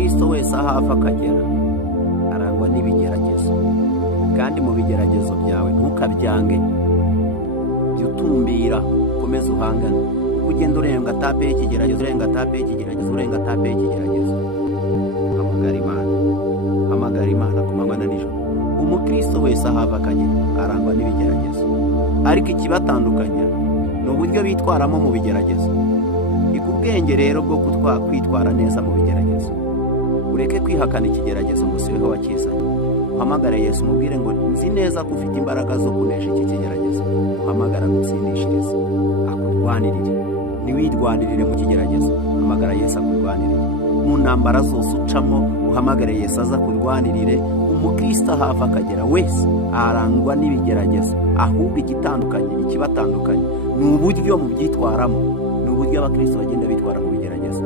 umukristo wese ahava akagera arangwa n'ibigeragezo, kandi mu bigeragezo byawe ntukabyange, jya utumbira, ukomeze uhangane, ugenda urenga tape y'ikigeragezo, urenga tape y'ikigeragezo, urenga tape y'ikigeragezo. Hamagara Imana ku manywa na nijoro. Umukristo wese ahava akagera arangwa n'ibigeragezo, ariko ikibatandukanya ni uburyo bitwaramo mu bigeragezo. Iga ubwenge rero bwo kwitwara neza mu bigeragezo, ureke kwihakana ikigeragezo ngo siweho wakizanye. Uhamagare Yesu umubwire ngo nzi neza ko ufite imbaraga zo kunesha iki kigeragezo. Uhamagara gutsindishiriza, akurwanirire. Ntiwirwanirire mu kigeragezo, hamagara Yesu akurwanirire. Mu ntambara zose ucamo uhamagare Yesu aza kurwanirire. Umukristo ahava akagera wese arangwa n'ibigeragezo, ahubwo ikibatandukanye ni uburyo mu byitwaramo, ni uburyo abakristo bagenda bitwara mu bigeragezo.